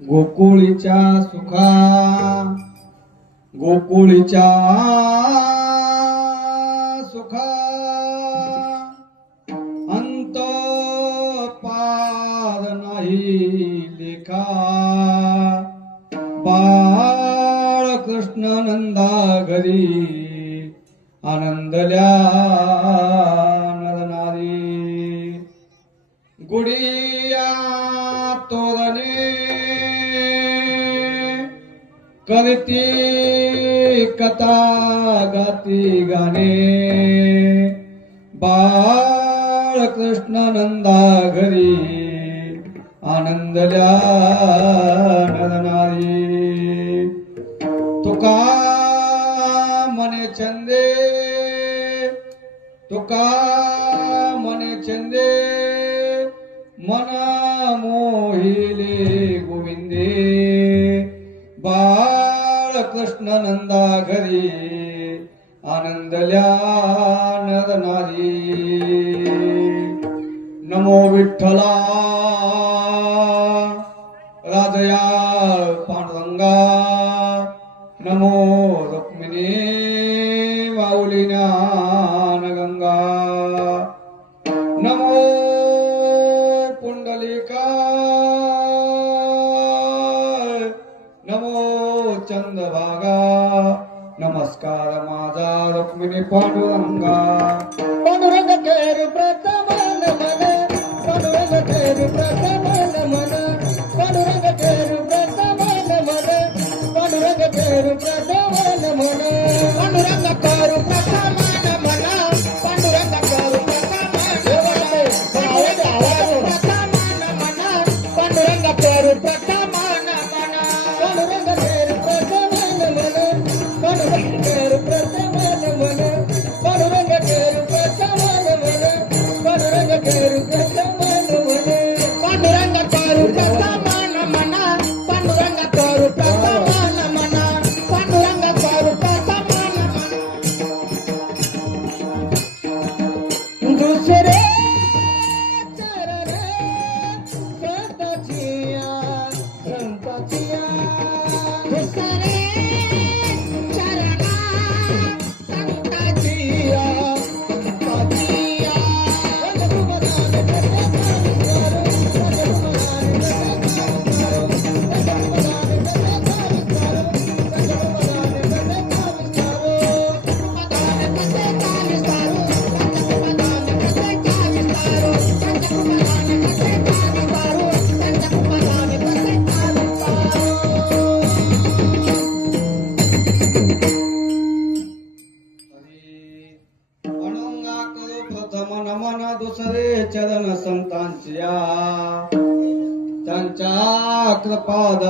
गोकुळीच्या सुखा गोकुळीच्या सुखा अंत पार नाही लेखा बाळ कृष्ण नंदा घरी आनंदल्या नरनारी गुडिया तोरणे करती कथा गाती गाणे बाळ कृष्ण नंदा घरी आनंदल्या नरनारी तुका मने चंदे तुका मने चंदे मना मोहिले गोविंदे बाळ कृष्ण नंदा घरी आनंदल्या नरनारी नमो विठ्ठला राजया पांडुरंगा नमो रुक्मिणी माऊली ज्ञानगंगा नमो पुंडलिका नमो चंद्रभागा नमस्कार माझा रुक्मिणी पांडुरंगा पांडुरंग केर प्रथमन मन पांडुरंग केर प्रथमन मन पांडुरंग केर प्रथमन मन पांडुरंग केर प्रथमन मन पांडुरंग केर प्रथमन मन पांडुरंग केर प्रथमन मन पांडुरंग केर प्रथमन मन पांडुरंग केर प्रथमन मन पांडुरंग केर प्रथमन मन पांडुरंग केर प्रथमन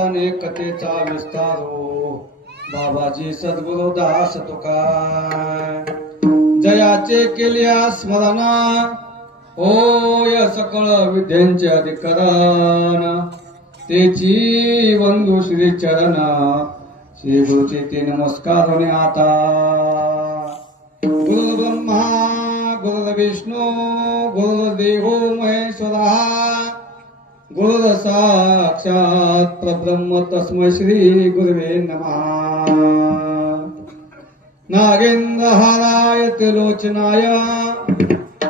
जाणे कथेचा विस्तारो बाबाजी सद्गुरु दास तुका जयाचे केल्या स्मरणा होय सकळ विद्यांचे अधिकरण तेची बंधू श्री चरण श्री गुरुचे ते नमस्कार होणे आता गुरु ब्रह्मा गुरु विष्णू गुरुदेव महेश्वरा गुरु साक्षात परब्रह्म तस्मै श्री गुरुवे नमः नागेंद्रहाराय त्रिलोचनाय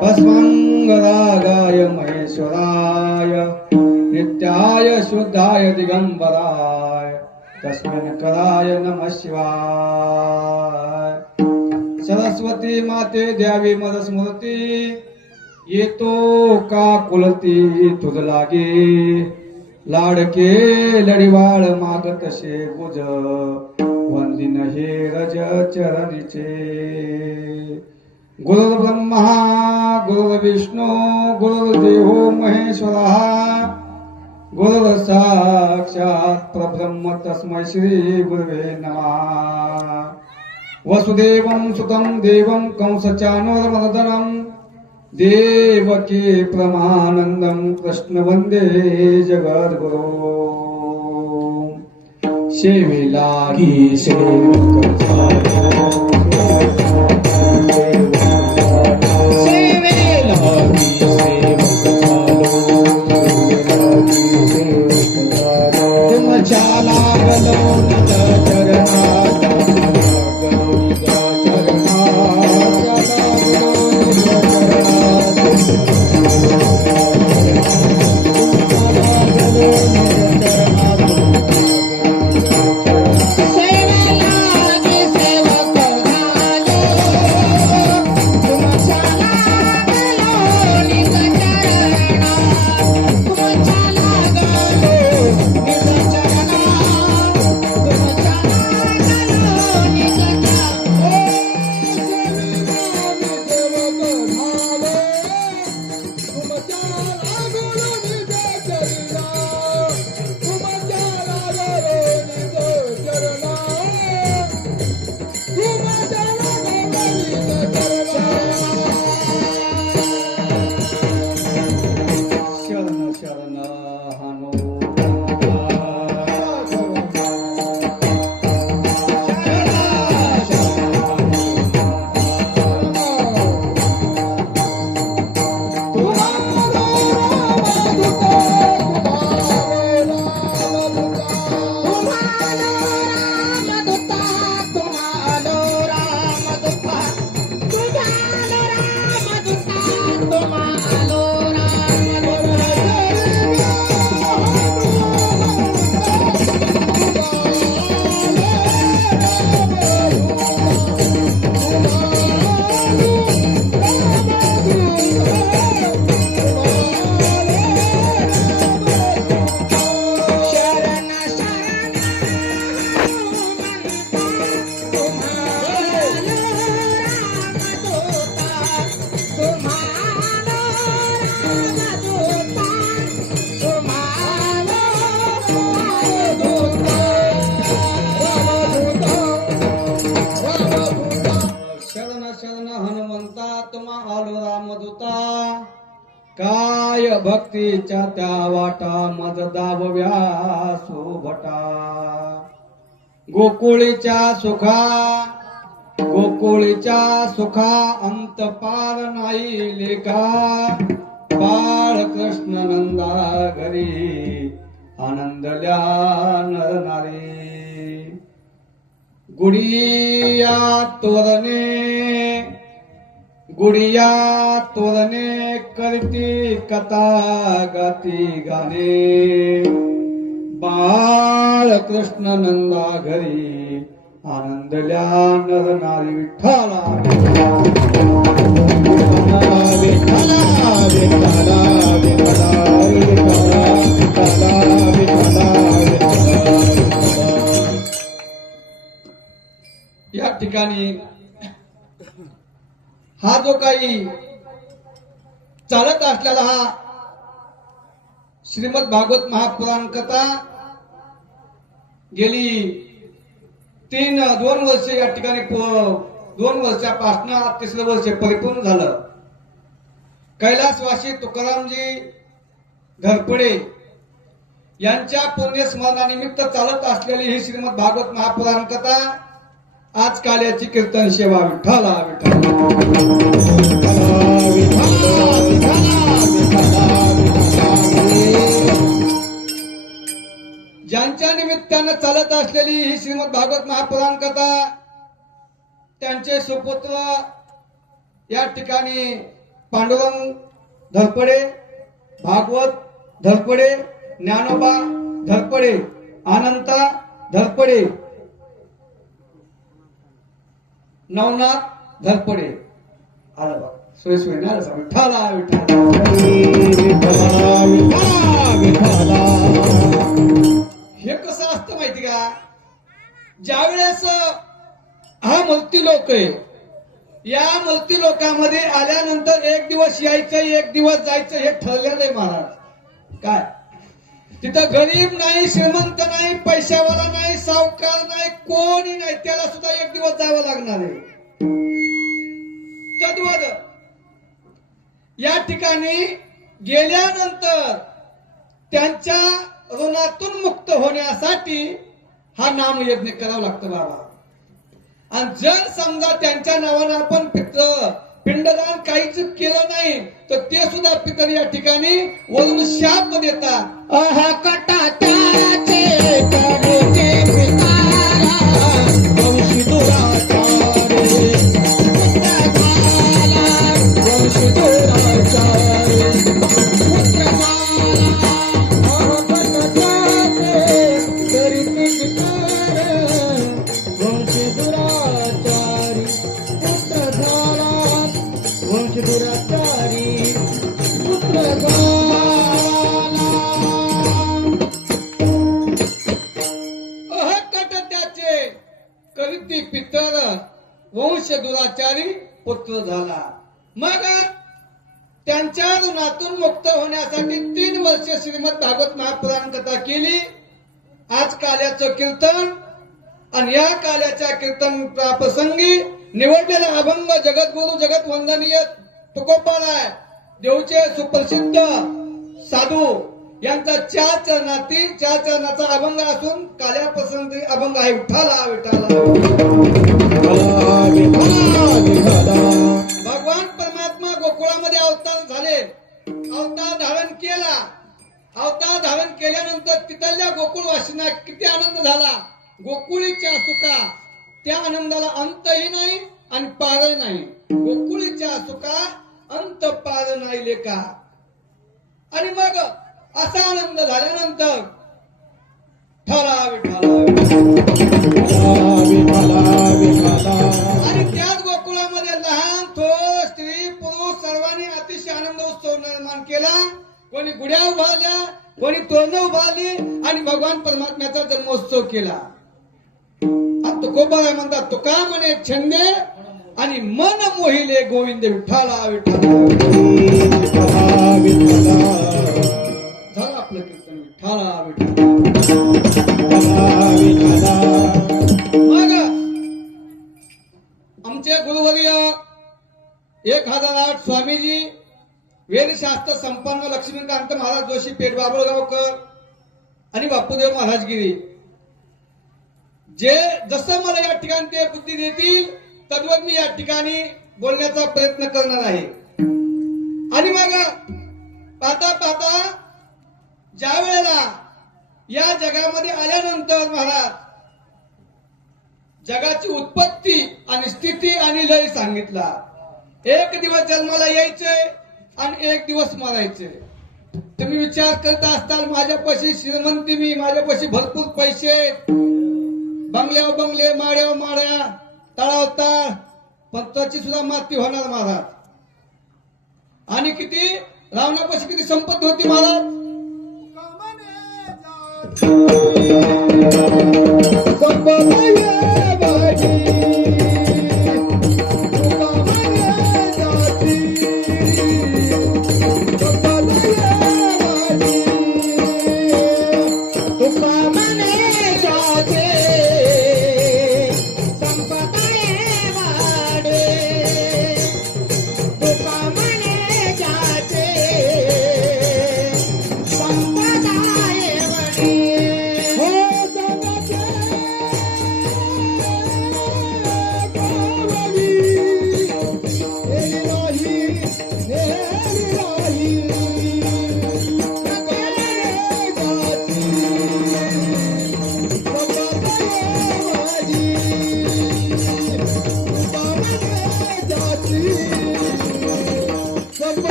भस्मंगरागाय महेश्वराय नित्याय शुद्धाय दिगंबराय तस्मिन्कराय नमः शिवाय सरस्वती माते द्यावी मद स्मृती येतो का कुलती तुझ लागे लाडके लढिवाळ मागत शे गुज वंदिन हे रज चरणीचे गुरु ब्रह्मा गुरु विष्णू गुरुदेव महेश्वरा गुरु साक्षात परब्रह्म तस्मै श्री गुरुवे नमः वसुदेवं सुतं देवं कंसचानूरमर्दनं देवकी परमानंदं कृष्ण वंदे जगद्गुरु सेवेला की सेवक काय भक्तीच्या त्या वाटा मज दाबव्या सोभटा गोकुळीच्या सुखा अंत पार नाही लेखा बाळ कृष्ण नंदा घरी आनंदल्या नर नारी गुडिया तोरणे करती कथा गाती गाणे बाळ कृष्ण नंदा घरी आनंदल्या नर नारी विठ्ठला विठ्ठला विठ्ठला विठ्ठला या ठिकाणी हा जो काही चालत असलेला हा श्रीमद भागवत महापुराण कथा गेली 2 वर्ष या ठिकाणी 2 वर्षापासून 3रं वर्ष परिपूर्ण झालं. कैलासवासी तुकारामजी घरपडे यांच्या पुण्यस्मरणानिमित्त चालत असलेली ही श्रीमद भागवत महापुराण कथा आज काल्याची कीर्तन सेवा. विठ्ठला ज्यांच्या निमित्तानं चालत असलेली ही श्रीमद भागवत महापुराण कथा त्यांचे सुपुत्र या ठिकाणी पांडुरंग धरपडे, भागवत धरपडे, ज्ञानोबा धरपडे, अनंता धरपडे, नवनाथ धरपडे. आलं बा सोयी ना विठ्ठला विठ्ठला. हे कसं असतं माहिती का? ज्यावेळेस हा मूर्ती लोक आहे, या मूर्ती लोकांमध्ये आल्यानंतर 1 दिवस यायचं 1 दिवस जायचं हे ठरलेलं आहे महाराज. काय तिथं गरीब नाही, श्रीमंत नाही, पैशावाला नाही, सावकार नाही, कोणी नाही, त्याला सुद्धा 1 दिवस जावं लागणार आहे. तद्वद या ठिकाणी गेल्यानंतर त्यांच्या ऋणातून मुक्त होण्यासाठी हा नामयज्ञ करावा लागतो बाबा. आणि जर समजा त्यांच्या नावानं आपण पिंडदान काहीच केलं नाही तर ते सुद्धा पितर या ठिकाणी वरून शाप देतात. अहा कटाचे करते पितारा वंशी दुराचारी, वंशी दुराचारी, अहा कटाचे करते पितारा वंशी दुराचारी, पुत्र झाला वंशी दुराचारी, पुत्र झाला. करीती पितर वंश दुराचारी पुत्र झाला. मग त्यांच्या ऋणातून मुक्त होण्यासाठी 3 वर्ष श्रीमद भागवत महापुराण कथा केली. आज काल्याचं कीर्तन आणि या काल्याच्या कीर्तन प्रसंगी निवडलेला अभंग जगद्गुरु जगत वंदनीय तुकोबाराय देवचे सुप्रसिद्ध साधू यांचा 4 चरणाचा अभंग असून काल्यापासून अभंग आहे. विठ्ठला भगवान परमात्मा गोकुळामध्ये अवतार झाले, अवतार धारण केला. अवतार धारण केल्यानंतर तिथल्या गोकुळवासींना किती आनंद झाला. गोकुळीच्या सुखा त्या आनंदाला अंतही नाही आणि पारही नाही. गोकुळीच्या सुखा अंत पार नाही लेका. आणि मग असा आनंद झाल्यानंतर आणि त्याच गोकुळामध्ये लहान थोर स्त्री पुरुष सर्वांनी अतिशय आनंद उत्सव निर्माण केला. कोणी गुढ्या उभारल्या, कोणी तोरणं उभारली आणि भगवान परमात्म्याचा जन्मोत्सव केला. तुकोबा म्हणतात तुका म्हणे छंदे आणि मन मोहिले गोविंद विठ्ठला झालं आपलं कीर्तन. विठ्ठला मग आमचे गुरुवर्य 1008 स्वामीजी, वेदशास्त्र संपन्न लक्ष्मीकांत महाराज जोशी, पेठ बाबळगावकर आणि बापूदेव महाराजगिरी जे जसं मला या ठिकाणी ते बुद्धी देतील तद्वत मी या ठिकाणी बोलण्याचा प्रयत्न करणार आहे. आणि मग पाहता पाहता ज्या वेळेला या जगामध्ये आल्यानंतर महाराज जगाची उत्पत्ती आणि स्थिती आणि लय सांगितला. 1 दिवस जन्माला यायचे आणि 1 दिवस मरायचे. तुम्ही विचार करत असताल माझ्यापाशी श्रीमंती, मी माझ्यापाशी भरपूर पैसे, बंगल्यावर बंगले, माड्यावर माड्या, तळाव तळ, पण त्याची सुद्धा माती होणार महाराज. आणि किती रावणापाशी किती संपत्ती होती महाराज.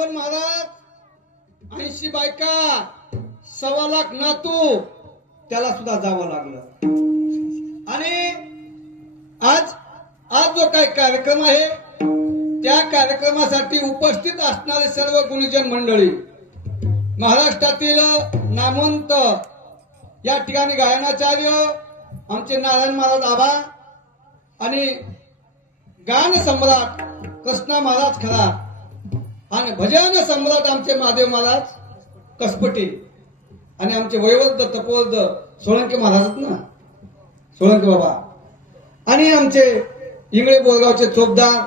तुकाराम महाराज 80 बायका 1.25 लाख नातू त्याला सुद्धा जावं लागलं. आणि आज जो काही कार्यक्रम आहे त्या कार्यक्रमासाठी उपस्थित असणारे सर्व गुणीजन मंडळी, महाराष्ट्रातील नामवंत या ठिकाणी गायनाचार्य आमचे नारायण महाराज आबा आणि गान सम्राट कृष्णा महाराज खरा आणि भजन सम्राट आमचे महादेव महाराज कसपटे आणि आमचे वैवद्य तपोवद्ध सोळंके महाराज ना, सोळंके बाबा, आणि आमचे इंगळे बोरगावचे चोपदार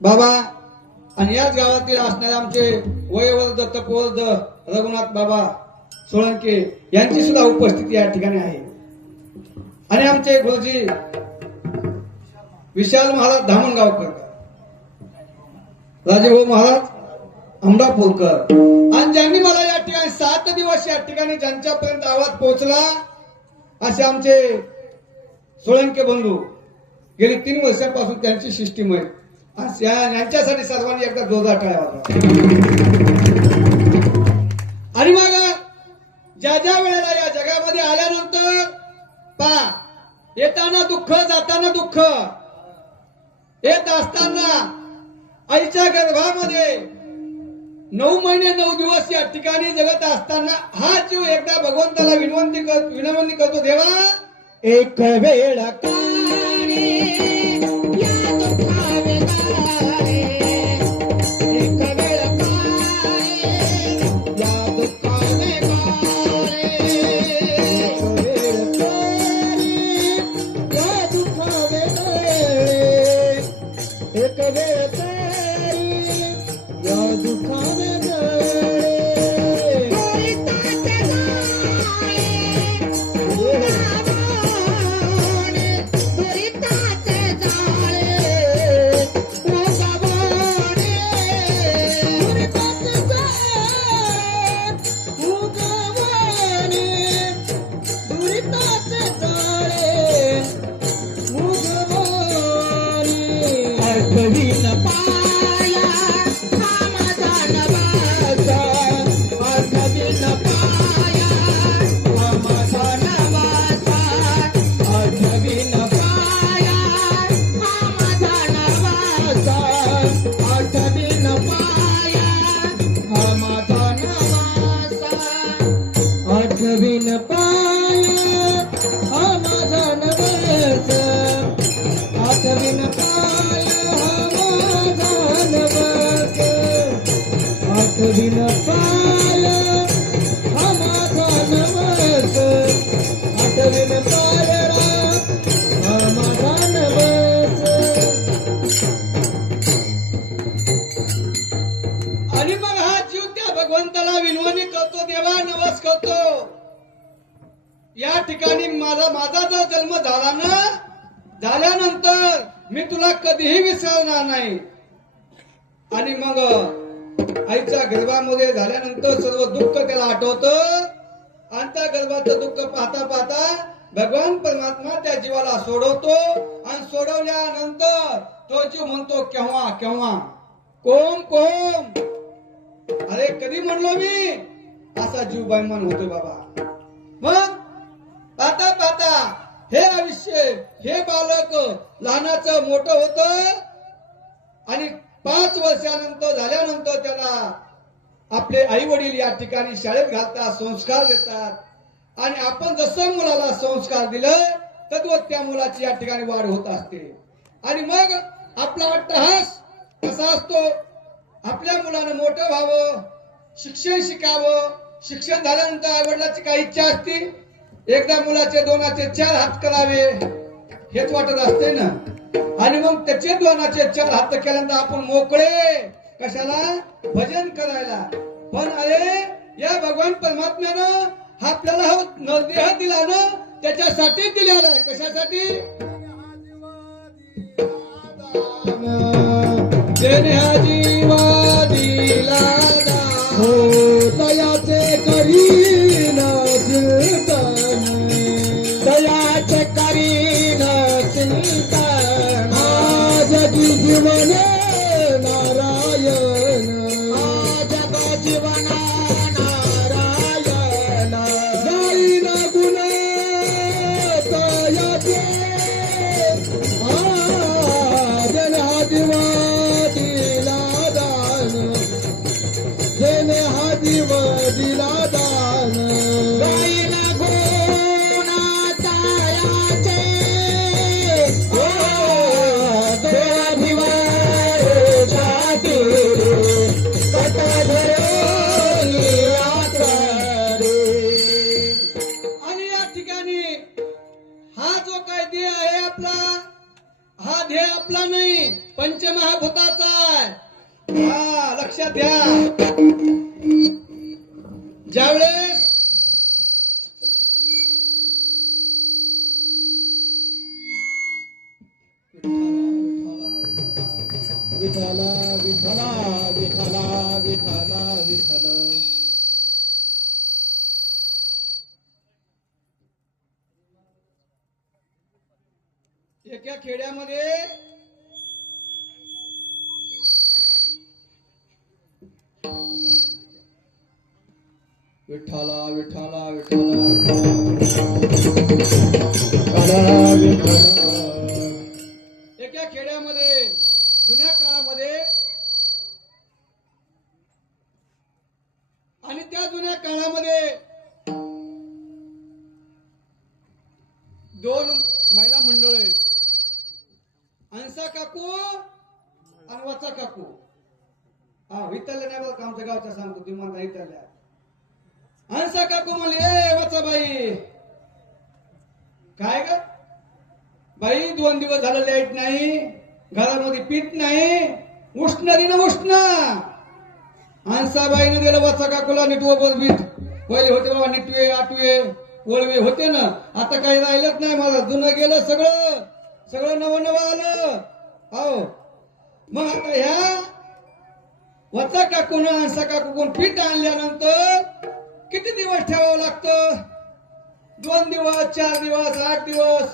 बाबा आणि याच गावातील असणारे आमचे वैवद्य तपोवद्ध रघुनाथ बाबा सोळंके यांची सुद्धा उपस्थिती या ठिकाणी आहे. आणि आमचे गुरुजी विशाल महाराज धामणगावकर, राजेभाऊ महाराज अमरापूरकर, आणि ज्यांनी मला या ठिकाणी 7 दिवस या ठिकाणी ज्यांच्यापर्यंत आवाज पोहोचला असे आमचे सोळंके बंधू गेली 3 वर्षांपासून त्यांची सिस्टीम आहे. यांच्यासाठी सर्वांनी एकदा जोरदार टाळ्या वाजवा. आणि मग ज्या ज्या वेळेला या जगामध्ये आल्यानंतर येताना दुःख जाताना दुःख, येत असताना आईच्या गर्भामध्ये 9 महिने 9 दिवस या ठिकाणी जगत असताना हा जीव एकदा भगवंताला विनवणी करतो, देवा एक वेळ आणि मग हा जीव त्या भगवंताला विनवणी करतो, देवा नवस करतो. या ठिकाणी माझा जर जन्म झाला ना, झाल्यानंतर मी तुला कधीही विसरणार नाही. आणि मग आईच्या गर्भामध्ये झाल्यानंतर सर्व दुःख त्याला आठवतं आणि त्या गर्भाचं दुःख पाहता पाहता भगवान परमात्मा त्या जीवाला सोडवतो आणि सोडवल्यानंतर तो जीव म्हणतो केव्हा केव्हा, कोम कोम. अरे कधी म्हणलो मी, असा जीव बैमान होतो बाबा. मग पाहता पाहता हे आयुष्य, हे बालक लहानाचं मोठं होतं आणि 5 वर्षानंतर झाल्यानंतर त्याला आपले आई वडील या ठिकाणी शाळेत घालतात, संस्कार देतात आणि आपण जसं मुलाला संस्कार दिलं तद्वत त्या मुलाची या ठिकाणी वाढ होत असते. आणि मग आपला अट्टहास कसा असतो, आपल्या मुलानं मोठं व्हावं, शिक्षण शिकावं, शिक्षण झाल्यानंतर आई वडिलांची काही इच्छा असते, एकदा मुलाचे 2चे 4 हात करावे हेच वाटत असते ना. आणि मग त्याचे 2चे 4 हात केल्यानंतर आपण मोकळे कशाला, भजन करायला. पण अरे या भगवान परमात्म्यानं आपल्याला हा नरदेह दिला ना, त्याच्यासाठी दिलेला आहे. कशासाठी, देण्या जीवा दिला हो दयाचे करीन चिंतन, दयाचे करीन चिंतन, आज जीवन नारायण, त्याने हा जीव दिला दान गायला गुणाचा याचे देवाभिमानाची कट धरली आकारे. आणि या ठिकाणी हा जो काय ध्येय आहे आपला, हा ध्येय आपला नाही, पंचमहाभूताचा आहे. हा लक्षात घ्या. ज्यावेळेस विठला विठला विठला विठला विठल. एका खेड्यामध्ये विठ्ठला विठ्ठला विठ्ठला एका खेड्यामध्ये जुन्या काळामध्ये, आणि त्या जुन्या काळामध्ये दोन महिला मंडळ आहेत, हंसा काकू आणि वाचा काकू. हा विठ्ठल नाही बघा, आमच्या गावच्या सांगतो तुम्हाला इथल्या. हंसा काकू म्हणले, ए वाचा बाई, काय ग बाई, 2 दिवस झालं लाईट नाही, घरामध्ये पीठ नाही, उष्ण ना उष्ण. हंसाबाईने दिलं वाचा काकूला नीट बीट. पहिले होते बाबा निटवे आठवे वळवे होते ना, आता काही राहिलंच नाही. माझं जुनं गेलं सगळं, सगळं नवं नवं आलं. हो मग आता ह्या वाचा काकून हंसा काकून पीठ आणल्यानंतर किती दिवस ठेवावं लागतं? 2 दिवस, 4 दिवस, 8 दिवस,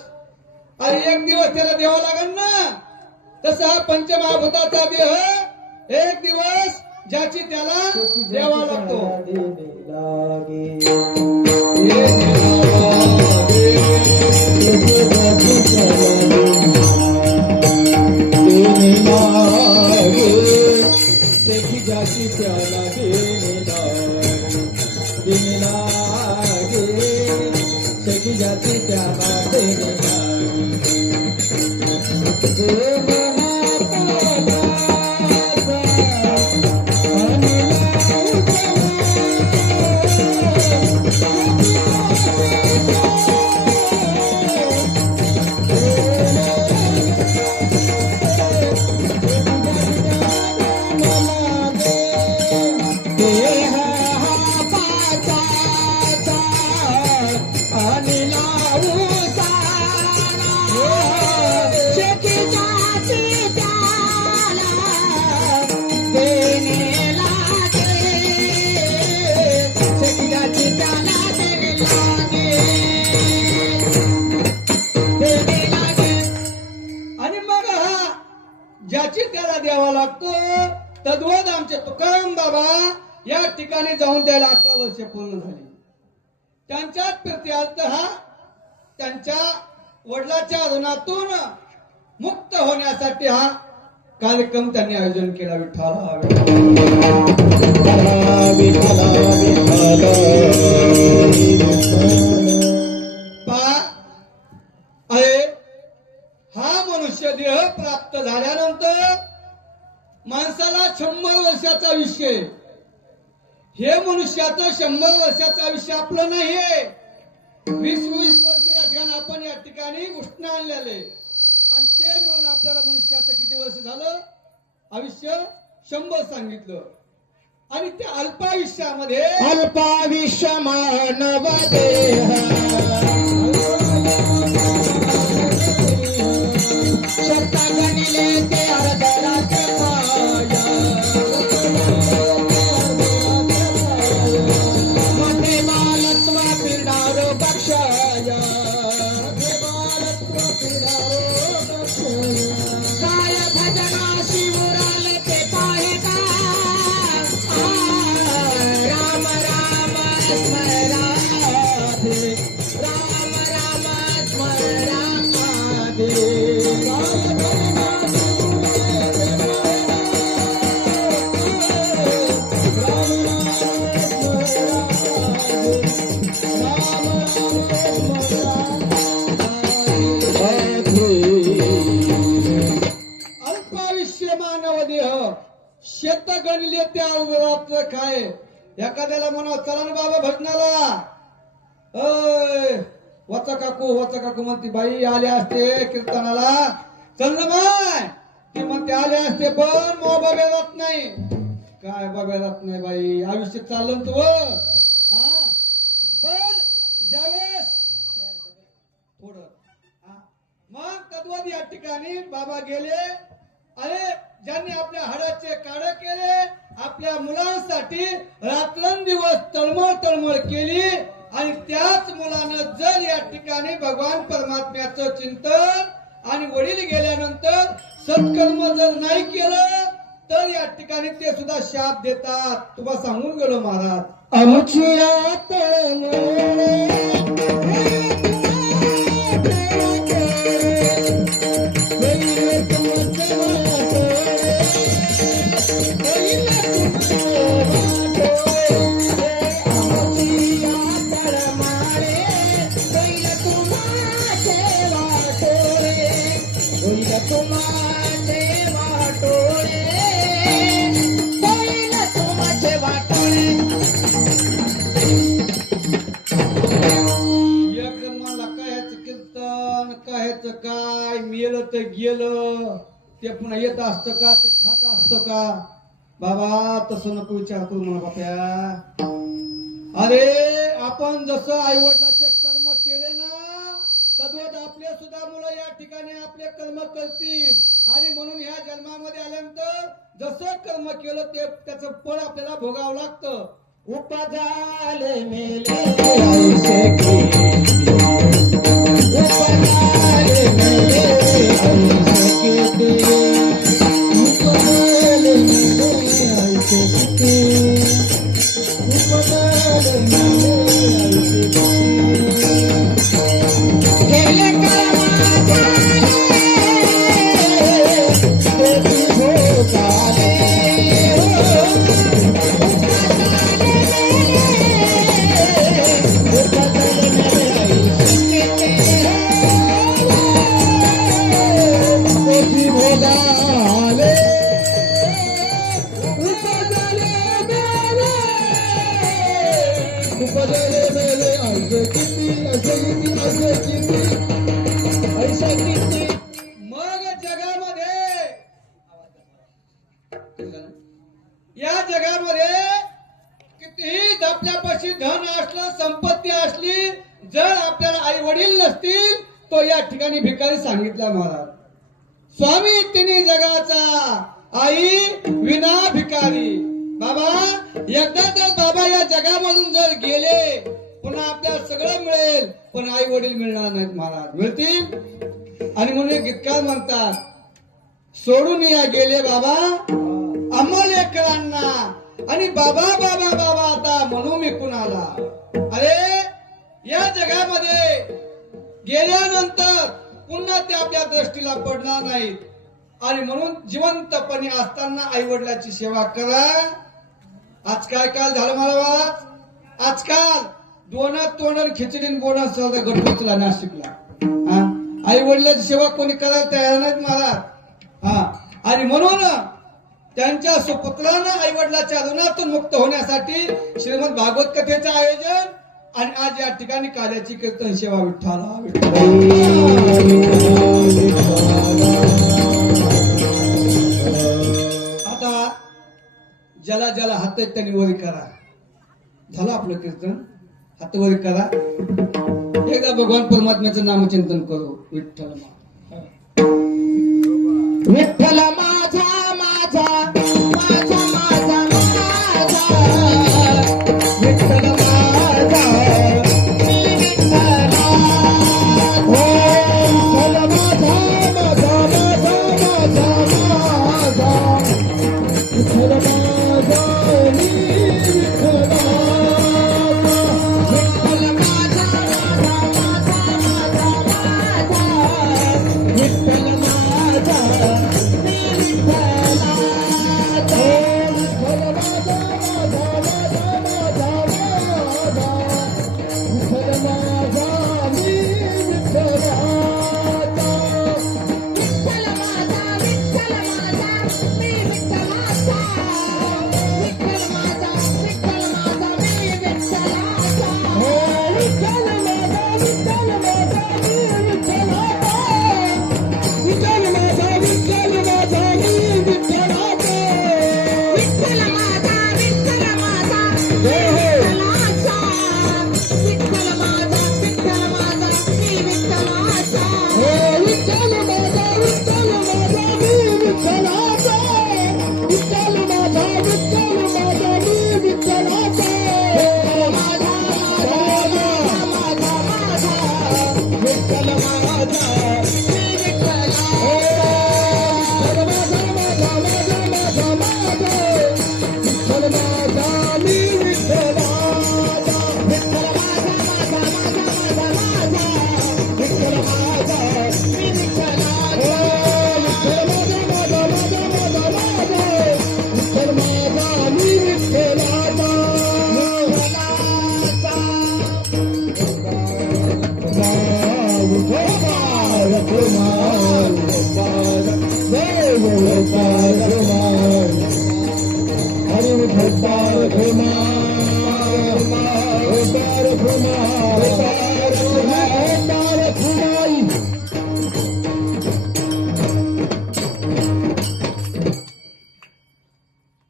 आणि 1 दिवस त्याला द्यावा लागेल ना. तसा हा पंचमहाभूताचा देह 1 दिवस ज्याची त्याला द्यावा लागतो. ज्याची त्याला ज्याची त्याला ज्याची त्याला द्यावा लागतो. तद्वत आमचे तुकाराम बाबा या ठिकाणी जाऊन त्याला 18 वर्ष पूर्ण झाली. त्यांच्यात प्रत्यार्थ हा त्यांच्या वडिलाच्या ऋणातून मुक्त होण्यासाठी हा कार्यक्रम त्यांनी आयोजन केला. अरे हा मनुष्य देह प्राप्त झाल्यानंतर माणसाला 100 वर्षाचं आयुष्य. हे मनुष्याचं 100 वर्षाचं आयुष्य आपलं नाहीये. 20-20 वर्ष या ठिकाणी आपण या ठिकाणी उष्ण आणलेले, आणि ते मिळून आपल्याला मनुष्याचं किती वर्ष झालं आयुष्य? 100 सांगितलं. आणि त्या अल्पायुष्यामध्ये अल्पायुष्य मानव देह शब्द गणिले ते अर्धराचे माया मध्ये बालत्व पिडारो बक्षाय काय भजना शिवराल ते पाहे का राम राम स्मराधे राम राम स्मराधे त्या उभरातलं काय एखाद्याला म्हणा चला ना बाबा भजनाला, अय वचा काकू म्हणते बाई आले असते कीर्तनाला, चल ना माय ती म्हणते आले असते पण बाबा जात नाही. काय बाबा जात नाही बाई, आयुष्य चाललं तू हा. पण ज्यावेळेस थोडं मग तद्वत या ठिकाणी बाबा गेले. अरे ज्यांनी आपल्या हाडाचे काढे केले, आपल्या मुलांसाठी रात्रंदिवस तळमळ केली, आणि त्याच मुलानं जर या ठिकाणी भगवान परमात्म्याचं चिंतन आणि वडील गेल्यानंतर सत्कर्म जर नाही केलं तर या ठिकाणी ते सुद्धा शाप देतात. तुम्हाला सांगून गेलो महाराज. आमची काय मेलं तर गेलं ते पुन्हा येत असतं का, ते खात असतं का? बाबा तसं नको विचार करू म्हणा बाप्या. अरे आपण जसं आई वडिलाचे कर्म केले ना तद्वत आपले सुद्धा मुलं या ठिकाणी आपले कर्म करतील. आणि म्हणून ह्या जन्मामध्ये आल्यानंतर जसं कर्म केलं ते त्याचं फळ आपल्याला भोगावं लागतं. उपजाले मेले ऐसे की उपजाले मेले ऐसे की उपजाले मेले ऐसे की उपजाले मेले ऐसे की गेले कामाचे देवी भोगाले मग जगामध्ये या जगामध्ये कितीही आपल्यापाशी धन असलं संपत्ती असली जर आपल्याला आई वडील नसतील तो या ठिकाणी भिकारी सांगितला महाराज. स्वामी तिन्ही जगाचा आई विना भिकारी. बाबा एकदा तर बाबा या जगामधून जर गेले पुन्हा आपल्याला सगळं मिळेल पण आई वडील मिळणार नाहीत महाराज. मिळतील. आणि म्हणून गीतकार म्हणतात सोडून या गेले बाबा आम्हा लेकरांना, आणि बाबा बाबा बाबा आता म्हणू मी कुणाला. अरे या जगामध्ये गेल्यानंतर पुन्हा ते आपल्या दृष्टीला पडणार नाहीत. आणि म्हणून जिवंतपणे असताना आई वडिलाची सेवा करा. आज काय काल झालं महाराज, आजकाल तोंड खिचडीन बोनस सहजा गणपतीला नाशिकला आई वडिलाची सेवा कोणी करायला तयार नाहीत महाराज. आणि म्हणून त्यांच्या सुपुत्रांना आई वडिलाच्या ऋणातून मुक्त होण्यासाठी श्रीमद भागवत कथेचं आयोजन आणि आज या ठिकाणी काल्याची कीर्तन सेवा विठ्ठला आता ज्याला ज्याला हात आहेत त्यांनी वरी करा. झालं आपलं कीर्तन, हात वरी करा. एकदा भगवान परमात्म्याचं नामचिंतन करू. विठ्ठल विठ्ठल माझा माझा माझा माझा माझा विठ्ठल माझा मी विठ्ठला हो विठ्ठल माझा माझा माझा माझा माझा विठ्ठल माझा मी विठ्ठला विठ्ठल माझा माझा माझा माझा माझा विठ्ठल माझा मी विठ्ठला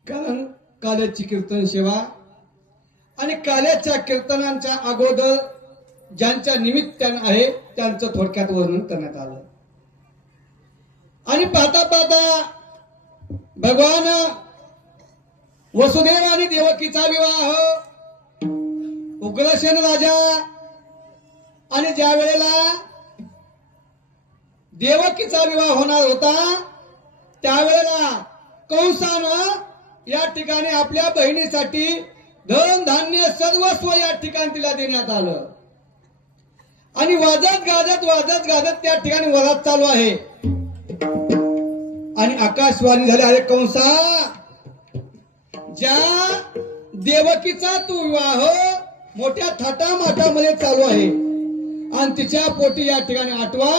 कारण काल्याची कीर्तन सेवा आणि काल्याच्या कीर्तनांच्या अगोदर ज्यांच्या निमित्तानं आहे त्यांचं थोडक्यात वर्णन करण्यात आलं. आणि पाहता पाहता भगवान वसुदेव आणि देवकीचा विवाह उग्रसेन राजा आणि ज्या वेळेला देवकीचा विवाह होणार होता त्यावेळेला कंसानं या ठिकाणी आपल्या बहिणीसाठी धन धान्य सर्वस्व या ठिकाणी तिला देण्यात आलं. आणि वाजत गाजत त्या ठिकाणी वरात चालू आहे. आणि आकाशवाणी झाली, अरे कंसा, ज्या देवकीचा तू विवाह मोठ्या थाटामाटामध्ये चालू आहे आणि तिच्या पोटी या ठिकाणी आठवा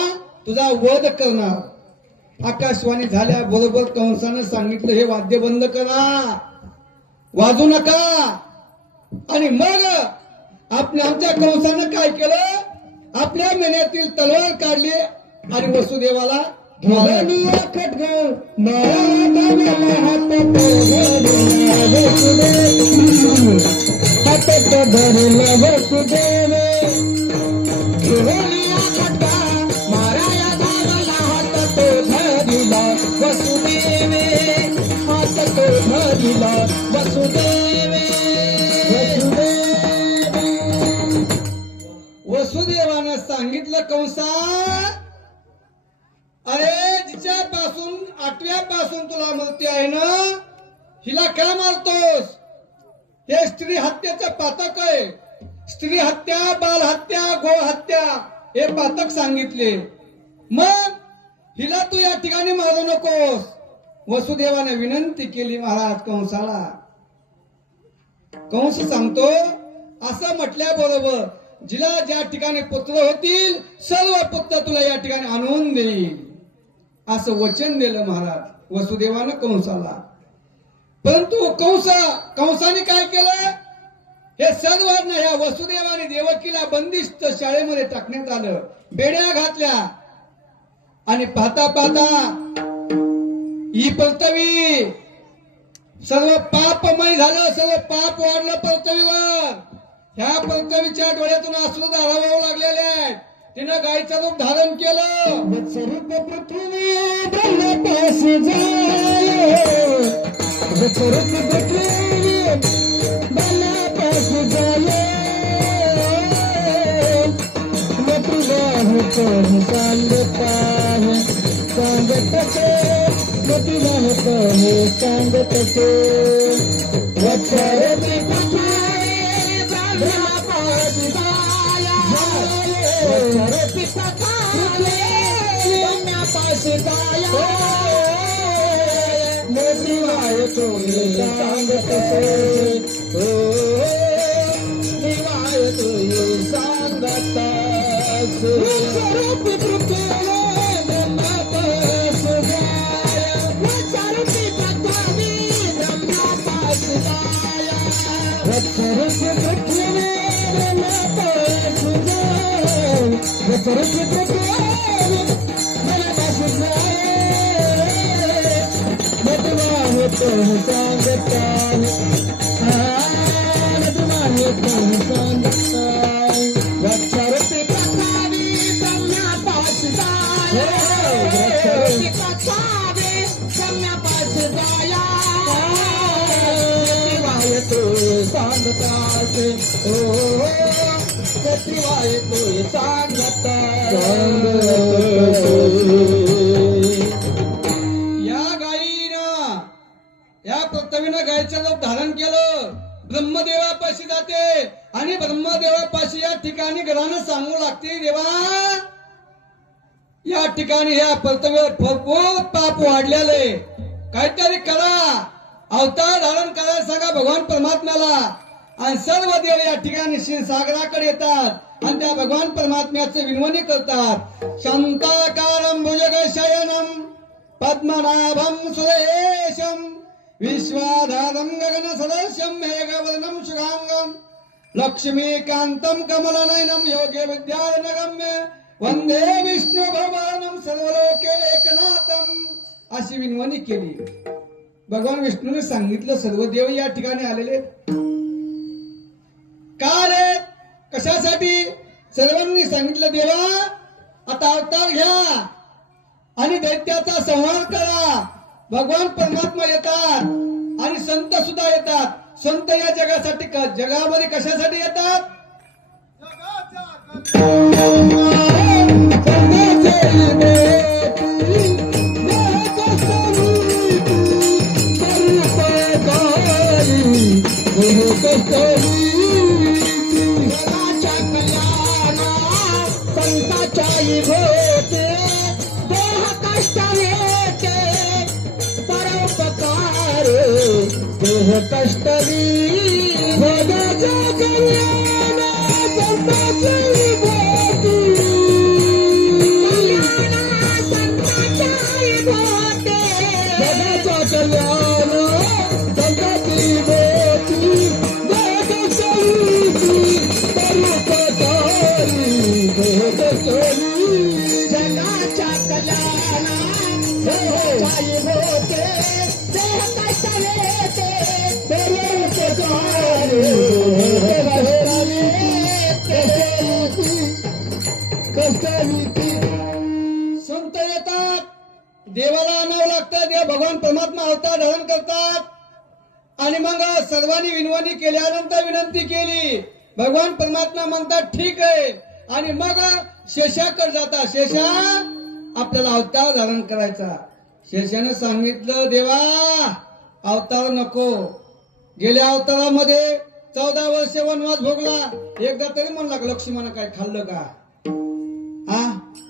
तुझा वध करणार. आकाशवाणी झाल्याबरोबर कंसानं सांगितलं, हे वाद्य बंद करा, वाजू नका. आणि मग आमच्या कंसानं काय केलं, आपल्या मेन्यातील तलवार काढली आणि वसुदेवाला खटग वसुदेव माराया धावला हात तो धरिला वसुदेवे, हात तो धरिला वसुदेवे. वसुदेवानं सांगितलं, कंसा, अरे जिच्यापासून 8व्यापासून तुला मृत्यू आहे ना, हिला काय मारतोस? हे स्त्री हत्येचं पातक आहे. स्त्री हत्या, बाल हत्या, गो हत्या हे पातक सांगितले. मग हिला तू या ठिकाणी मारू नकोस. वसुदेवाने विनंती केली महाराज कंसाला. कंस सांगतो, असं म्हटल्याबरोबर जिला ज्या ठिकाणी पुत्र होतील सर्व पुत्र तुला या ठिकाणी आणून देईल असं वचन दिलं महाराज वसुदेवानं कंसाला. परंतु कंसाने काय केलं, हे सर्व ह्या वसुदेवाने देवकीला बंदिस्त शाळेमध्ये टाकण्यात आलं, बेड्या घातल्या. आणि पाहता ही पृथ्वी सर्व पापमय झालं, सर्व पाप वाढलं पृथ्वीवर. ह्या पृथ्वीच्या डोळ्यातून अश्रू धारावे लागलेले आहेत. तिनं गायीचं रूप धारण केलं. स्वरूप पृथ्वी ब्रह्मपास जाय, स्वरूप पृथ्वी ब्रह्मपास जाय. मतिवाह कोण सांगता है, सांगतचे मतिवाह कोण सांगतचे. वचरती पृथ्वी ब्रह्मपास जाय, वचरती पृथ्वी ब्रह्मपास जाय. मतिवाह कोण सांगतचे, दिवाय तुझी सांगता. स्वरूप पृथ्वी ब्रह्मपास जाय, वचरती पृथ्वी ब्रह्मपास जाय. वचरती पृथ्वी ब्रह्मपास जाय, वचरती पृथ्वी ब्रह्मपास जाय. मतिवाह कोण सांगता, मतिवाह कोण सांगता. वचरती पृथ्वी ब्रह्मपास जाय, वचरती पृथ्वी ब्रह्मपास जाय. मतिवाह कोण सांगतास, मतिवाह कोण सांगता. या गायीनं या पृथ्वीनं गायीचं रूप धारण केलं, ब्रह्मदेवापाशी जाते आणि ब्रह्मदेवापाशी या ठिकाणी घरानं सांगू लागते, देवा या ठिकाणी या पृथ्वीवर भरपूर पाप वाढलेले, काहीतरी करा, अवतार धारण करायला सांगा भगवान परमात्म्याला. आणि सर्व देव या ठिकाणी क्षीरसागराकडे येतात आणि त्या भगवान परमात्म्याचे विनवणी करतात. शांताकारं भुजगशयनं पद्मनाभं सुरेशं विश्वाधारं गगन सदस्यं मेघवर्णं शुभांगं लक्ष्मीकान्तं कमलनयनं योगे विद्यानगम्य वंदे विष्णु भगवानं सर्वलोके एकनाथम अशी विनवणी केली. भगवान विष्णूने सांगितलं सर्व देव या ठिकाणी आलेले का आले, कशासाठी? सर्वांनी सांगितलं देवा आता अवतार घ्या आणि दैत्याचा संहार करा. भगवान परमात्मा येतात आणि संत सुद्धा येतात. संत या जगासाठी जगामध्ये कशासाठी येतात? जगाच्या कल्याणा संतांच्याही भोवते देह कष्ट येते परोपकार देह कष्ट जगाच्या कल्याणा संतांच्याही भोवते संतांच्याही भोवते जगाच्या कल्याण संतांची भोवती जगाच्या कल्याणा संतांच्याही भोवते देह कष्ट संत येतात, देवाला आणावं लागतं. देव भगवान परमात्मा अवतार धारण करतात. आणि मग सर्वांनी विनवणी केल्यानंतर विनंती केली. भगवान परमात्मा म्हणतात ठीक आहे. आणि मग शेषाकडे जाता. शेषा आपल्याला अवतार धारण करायचा. शेषाने सांगितलं देवा अवतार नको. गेल्या अवतारामध्ये 14 वर्ष वनवास भोगला. एकदा तरी म्हणला का लक्ष्मण काय खाल्लं का?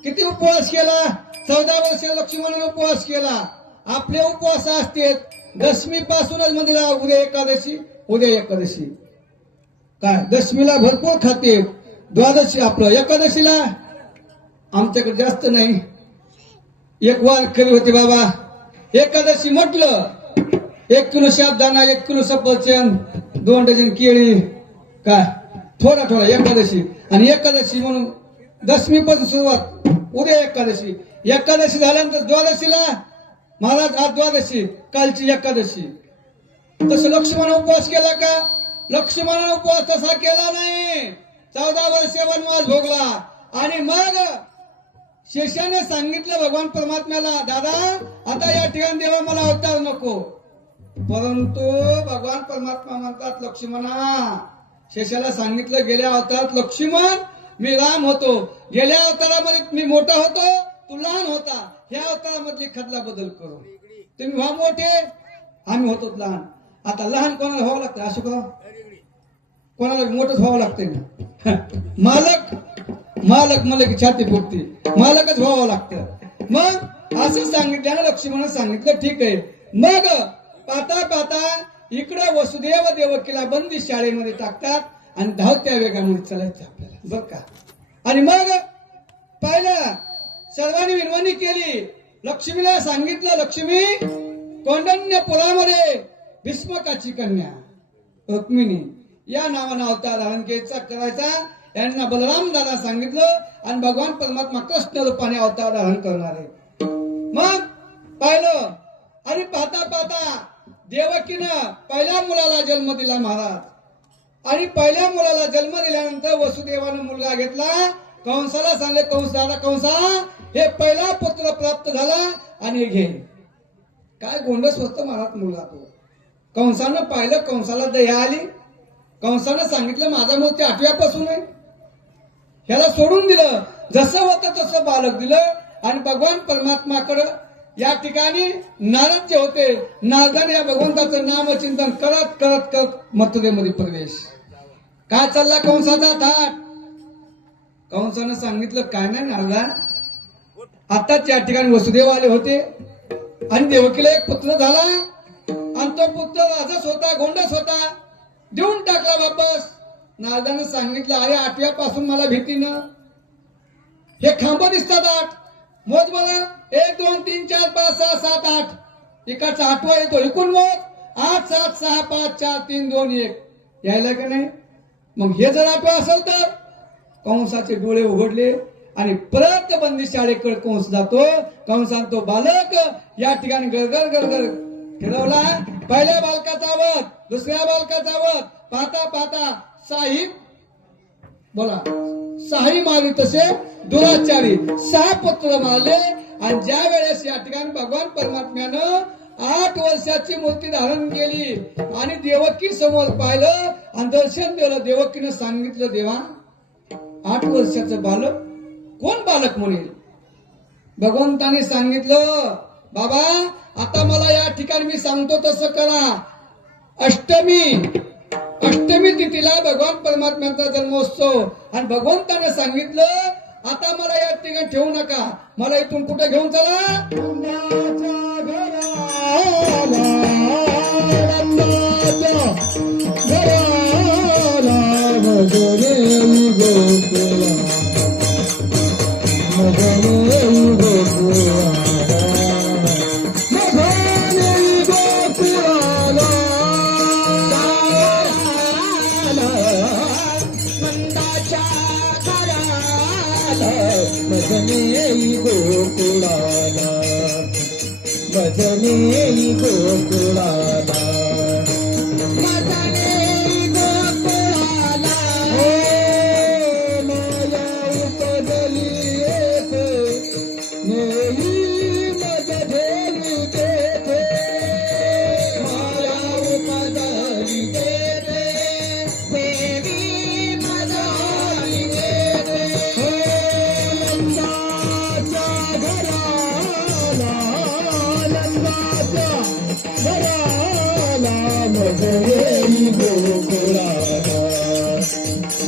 किती उपवास केला? 14 वर्ष लक्ष्मणाने उपवास केला. आपले उपवास असते दशमी पासूनच मंदिरा. उद्या एकादशी, उद्या एकादशी. काय दशमीला भरपूर खाते, द्वादशी आपलं एकादशीला आमच्याकडे जास्त नाही. एक वार करी होती बाबा. एकादशी म्हटलं 1 किलो साबुदाणा, 1 किलो सफरचंद, 2 डझन केळी. काय थोडा थोडा एकादशी. आणि एकादशी म्हणून दशमी पासून सुरुवात. उद्या एकादशी. एकादशी झाल्यानंतर द्वादशीला महाराज आज द्वादशी, कालची एकादशी. तसं लक्ष्मण उपवास केला का? लक्ष्मणाने उपवास तसा केला नाही. 14 वर्ष वनवास भोगला. आणि मग शेषाने सांगितलं भगवान परमात्म्याला दादा आता या ठिकाणी देवा मला अवतार नको. परंतु भगवान परमात्मा म्हणतात लक्ष्मणा, शेषाला सांगितलं गेल्या अवतारात लक्ष्मण मी राम होतो, गेल्या अवतारामध्ये मी मोठा होतो, तू लहान होता. ह्या अवतारामधली खदला बदल करू. तुम्ही व्हा मोठे, आम्ही होतो लहान. आता लहान कोणाला व्हावं लागतं? असं करा कोणाला मोठंच व्हावं लागतंय ना. मालक मला की छाती फुटते. मालकच व्हावं लागतं. मग असं सांगितल्यानं लक्ष्मण सांगितलं ठीक आहे. मग पाहता पाहता इकडे वसुदेव देवकीला बंदी शाळेमध्ये टाकतात आणि धावत्या वेगामध्ये चालायचं आपल्याला बर का. आणि मग पाहिलं सर्वांनी विनवणी केली. लक्ष्मीला सांगितलं लक्ष्मी कौंडण्यपुरामध्ये भीष्मकाची कन्या रुक्मिणी या नावानं अवतार धारण करायचा. यांना बलराम दादा सांगितलं आणि भगवान परमात्मा कृष्ण रूपाने अवतार धारण करणार आहे. मग पाहिलं आणि पाहता पाहता देवकीनं पहिल्या मुलाला जन्म दिला महाराज. आणि पहिल्या मुलाला जन्म दिल्यानंतर वसुदेवानं मुलगा घेतला. कंसाला सांगले कंसा हे पहिला पुत्र प्राप्त झाला आणि घे. काय गोंडस होतं महाराज मुलगा तो. कंसानं पाहिलं, कंसाला दया आली. कंसानं सांगितलं माझा मूल ते 8व्यापासून आहे. ह्याला सोडून दिलं. जसं होतं तसं बालक दिलं. आणि भगवान परमात्माकडे या ठिकाणी नारद जे होते, नारदाने या भगवंताचं नामचिंतन करत करत करत मथुरेमध्ये प्रवेश. काय चालला कंसाचा थाट? कंसानं सांगितलं काय नाही नारदा, आताच या ठिकाणी वसुदेव आले होते आणि देवकीला एक पुत्र झाला आणि तो पुत्र राजस होता, गोंडस होता, देऊन टाकला वापस. नारदानं सांगितलं अरे 8व्यापासून मला भीती न. हे खांब दिसतात 8. मोज मला 1 2 3 4 5 6 7 8. इकडचा 8वा येतो. इकून मोज 8 7 6 5 4 3 2 1 यायला का नाही? मग हे जर आठवं असेल तर कंसाचे डोळे उघडले आणि परत बंदी शाळेकडे कंस जातो. कंसात तो बालक या ठिकाणी गरगर गरगर फिरवला. पहिल्या बालकाचा वध, दुसऱ्या बालकाचा वध पाहता पाहता साहिब बोला साही मारी तसे दुराचारी 6 पुत्र मारले. आणि ज्या वेळेस या ठिकाणी भगवान परमात्म्यानं 8 वर्षाची मूर्ती धारण केली आणि देवकी समोर पाहिलं आणि दर्शन दिलं. देवकीनं सांगितलं, देवा 8 वर्षाचं बालक कोण बालक म्हणेल? भगवंताने सांगितलं, बाबा आता मला या ठिकाणी मी सांगतो तसं करा. अष्टमी तिथीला भगवान परमात्म्याचा जन्मोत्सव आणि भगवंताने सांगितलं आता मला या ठिकाणी ठेवू नका, मला इथून कुठे घेऊन चला? नंदाच्या घराला मजने गोकुळाला मजने गोकुळाला मजने गोकुळाला माया उपदली येते नेई मज धेरी देते माया उपदली देते देवी मजाली देते नंदाच्या घराला मजने गोकुळाला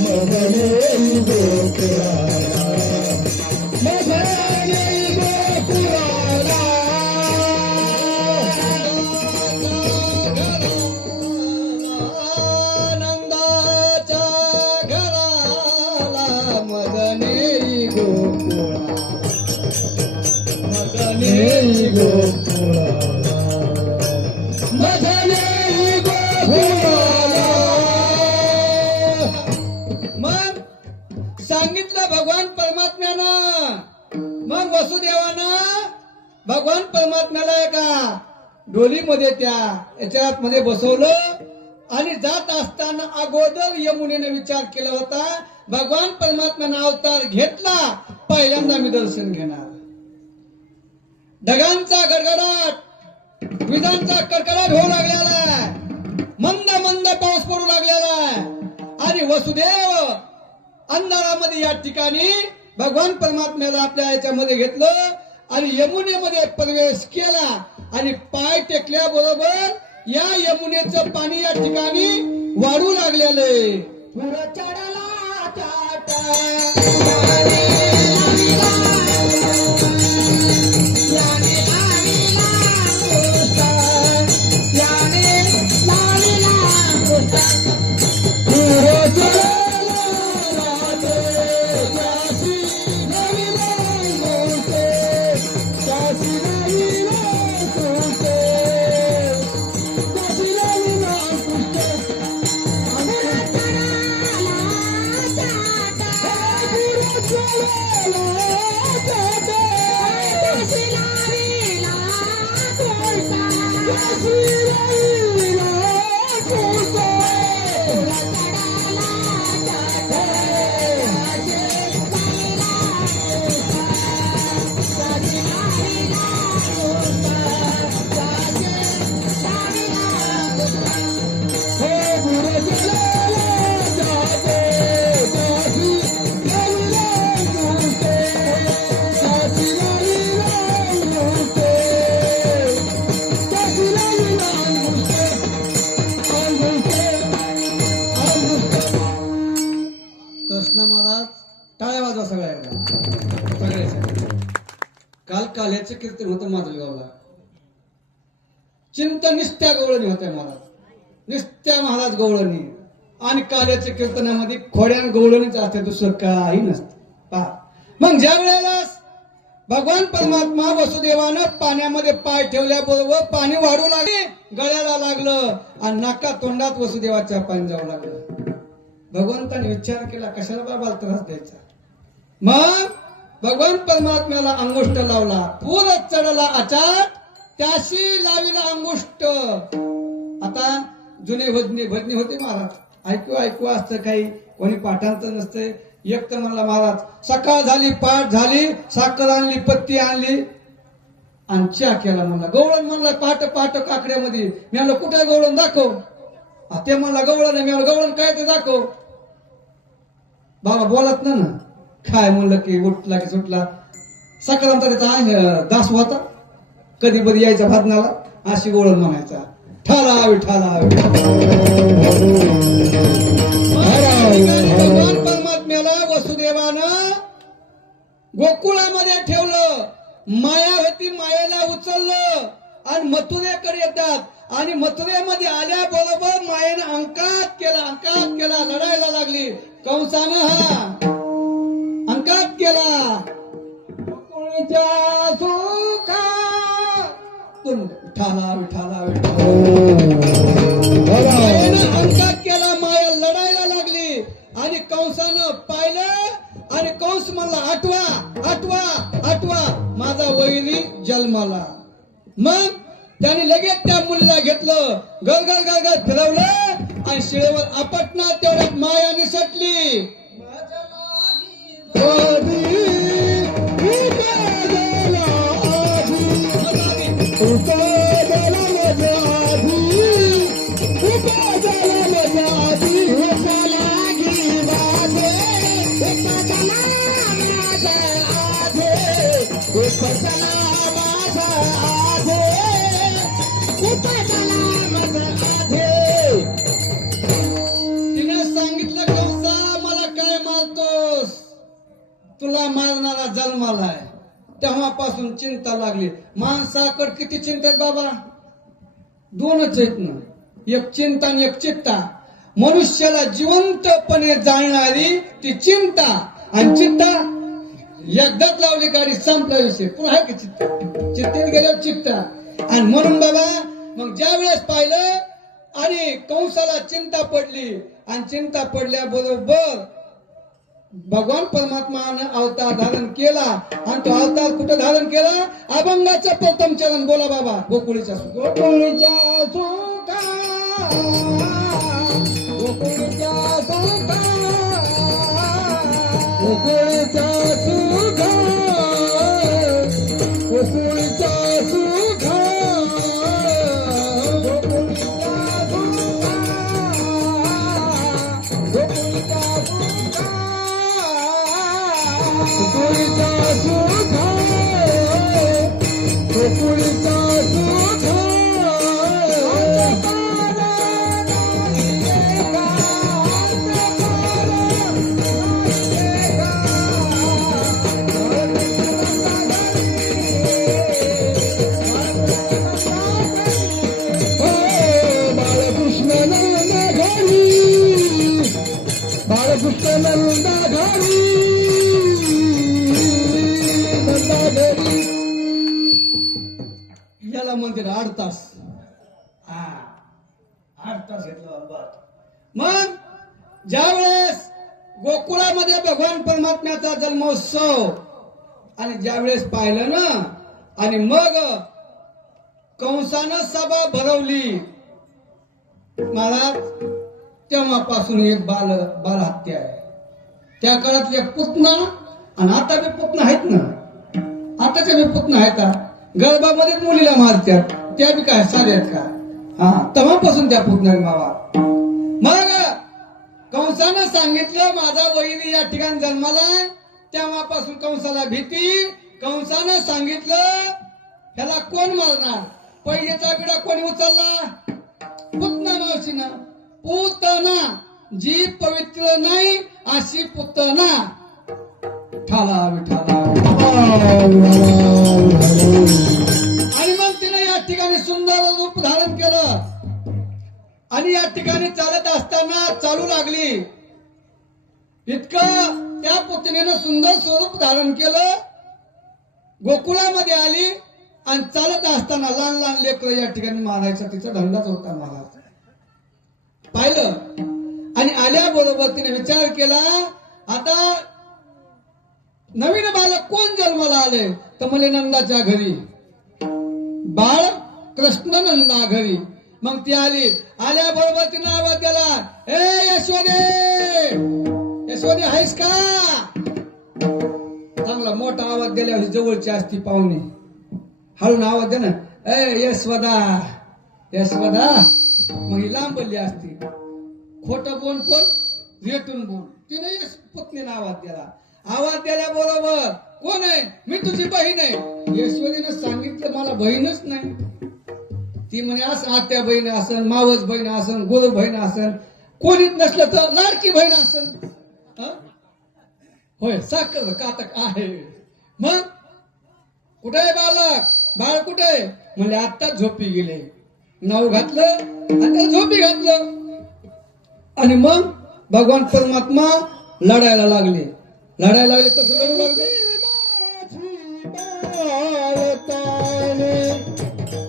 मजने गोकुळाला मजने गोकुळाला आनंदाच्या घराला मदने गोकुळा मदने गोकुळाला मजने गोकुळाला मग सांगितलं भगवान परमात्म्यानं. मग वसुदेवानं भगवान परमात्म्याला एका डोलीमध्ये त्या याच्यात मध्ये बसवलं आणि जात असताना अगोदर यमुनेने विचार केला होता, भगवान परमात्म्यानं अवतार घेतला, पहिल्यांदा मी दर्शन घेणार. ढगांचा गडगडाट, विजांचा कडकडाट होऊ लागलेला आहे, मंद मंद पाऊस पडू लागलेला आहे आणि वसुदेव अंधारामध्ये या ठिकाणी भगवान परमात्म्याला आपल्या याच्यामध्ये घेतलं आणि यमुनेमध्ये प्रवेश केला आणि पाय टेकल्याबरोबर या यमुनेचं पाणी या ठिकाणी वाढू लागलेलं आहे. पुर चढला चाट याने लाविला कृष्ण याने लाविला कृष्ण पुर चढला राधे काशी नविला मोठे काशी नविला कृष्ण काशी नविला कृष्ण कृष्ण महाराज टाळ्या वाजवा सगळ्यांना. काल काल्याचं कीर्तन होतं माजलगावला. चिंतन निस्त्या गवळणी होत्या महाराज, निस्त्या महाराज गवळणी आणि काल्याच्या कीर्तनामध्ये खोड्यान गवळणीच असते, दुसरं काही नसतं. पहा मग ज्या वेळेला भगवान परमात्मा वसुदेवानं पाण्यामध्ये पाय ठेवल्याबरोबर पाणी वाढू लागले. गळ्याला लागलं आणि नाका तोंडात वसुदेवाच्या पाणी जाऊ लागलं. भगवंताने विचार केला कशाला बाबाला त्रास द्यायचा. मग भगवान परमात्म्याला अंगुष्ट लावला. पूर चढला आचार त्याशी लाविला अंगुष्ट. आता जुने भजनी होते महाराज, ऐकू असतं काही, कोणी पाठांतर नसतंय. एक तर म्हणला महाराज सकाळ झाली, पाठ झाली, साखर आणली, पत्ती आणली आणि चहा केला. म्हणला गवळण म्हणला पाठ काकड्यामध्ये. मी म्हणलं कुठे गवळण दाखव. ते म्हणला गवळण आहे. मी म्हणलं गवळण काय ते दाखव. बाबा बोलत ना काय म्हणलं की उठला की सुटला. सकाळनंतर त्याचा दास होता, कधी कधी यायचा भाजनाला, अशी गवळण म्हणायचा. ठाला भगवान परमात्म्याला वसुदेवानं गोकुळामध्ये ठेवलं. माया होती, मायेला उचललं आणि मथुरेकडे येतात आणि मथुरेमध्ये आल्याबरोबर मायेनं अंकात केला, लढायला लागली. कंसानं हा अंकात केला. गोकुळच्या सुखा विठाला मायेनं अंकात केला, माया लढायला लागली आणि कंसानं पाहिलं आणि कंस म्हणला आठवा माझा वैरी जन्माला. मग त्याने लगेच त्या मुलीला घेतलं, गल फिरवलं आणि शिळेवर आपटना. तेवढ्यात माया निसटली. तिने सांगितलं कंसा मला काय मारतोस, तुला मारणारा जन्मालाय. तेव्हापासून चिंता लागली. माणसाकड किती चिंता आहेत बाबा? दोनच आहेत ना, एक चिंता आणि एक चित्ता. मनुष्याला जिवंतपणे जाणणारी ती चिंता, आणि चित्ता एकदाच लावली गाडी संपला विषय. पुन्हा आहे की चित्ता, चित्तेत गेल्यावर चित्ता. आणि म्हणून बाबा मग ज्या वेळेस पाहिलं आणि कंसाला चिंता पडली आणि चिंता पडल्याबरोबर भगवान परमात्माने अवतार धारण केला. आणि तो अवतार कुठं धारण केला? अभंगाचं प्रथम चरण बोला बाबा. गोकुळीच्या सुखा गोकुळीच्या सुखा याला म्हणते 8 तास. 8 तास घेतला. मग ज्यावेळेस गोकुळामध्ये भगवान परमात्म्याचा जन्मोत्सव आणि ज्यावेळेस पाहिलं ना, आणि मग कंसानं सभा भरवली महाराज, तेव्हापासून एक बाल हत्या आहे. त्या काळात एक पुतना आणि आता बी पुतना आहेत ना, आताच्या बी पुतना आहेत. गर्भामध्ये मुलीला मारतात, त्या बी काय साध्या आहेत का? तेव्हापासून त्या पुतण्या मावा. मग कंसानं सांगितलं माझा वैरी या ठिकाणी जन्माला. तेव्हापासून कंसाला भीती. कंसानं सांगितलं ह्याला कोण मारणार? पहिल्याचा बिडा कोणी उचलला? पुतना मावशीनं. पुतना जी पवित्र नाही अशी पुतना. ठाला विठाला. आणि मग तिने या ठिकाणी सुंदर रूप धारण केलं आणि या ठिकाणी चालत असताना चालू लागली. इतकं त्या पुतणीनं सुंदर स्वरूप धारण केलं. गोकुळामध्ये आली आणि चालत असताना लहान लहान लेकरं या ठिकाणी मारायचा तिचा धंदाच होता महाराज. पाहिलं आणि आल्याबरोबर तिने विचार केला, आता नवीन बालक कोण जन्माला आले तर म्हणे नंदाच्या घरी, बाळ कृष्ण नंदा घरी. मग ती आली, आल्याबरोबर तिने आवाज दिला, ए यशोदे, यशोदे आहेस का? चांगला मोठा आवाज दिल्यावर जवळची असती पाहुणे, हळून आवाज दे ना, ए यशवदा, यशवदा. मग ही लांब बोलली असती, खोट बोल पण रेटून बोल. तिने पत्नीने आवाज दिला, आवाज दिल्याबरोबर कोण आहे? मी तुझी बहीण आहे. यशोदीनं सांगितलं मला बहीणच नाही. ती म्हणे असं आत्या बहीण असन, मावस बहीण असन, गोर बहीण असन, कोणीच नसलं तर लाडकी बहीण असन. होय साखर कातक आहे. मग कुठे आहे बालक? बाळ कुठे आहे? म्हणजे आत्ताच झोपी गेले. नाव घातलं आणि त्याला झोपी घातलं. आणि मग भगवान परमात्मा लढायला लागले. लढायला लागले कसं लढू लागले?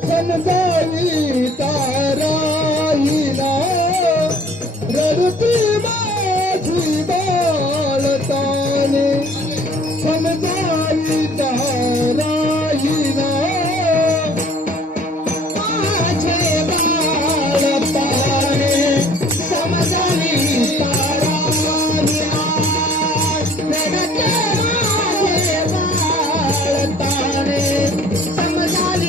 समजावी ताराईला रडती माझी बाळताने, समजावी ताराईला माझे बाळताने, समजावी ताराईला रडते माझे बाळताने, समजावी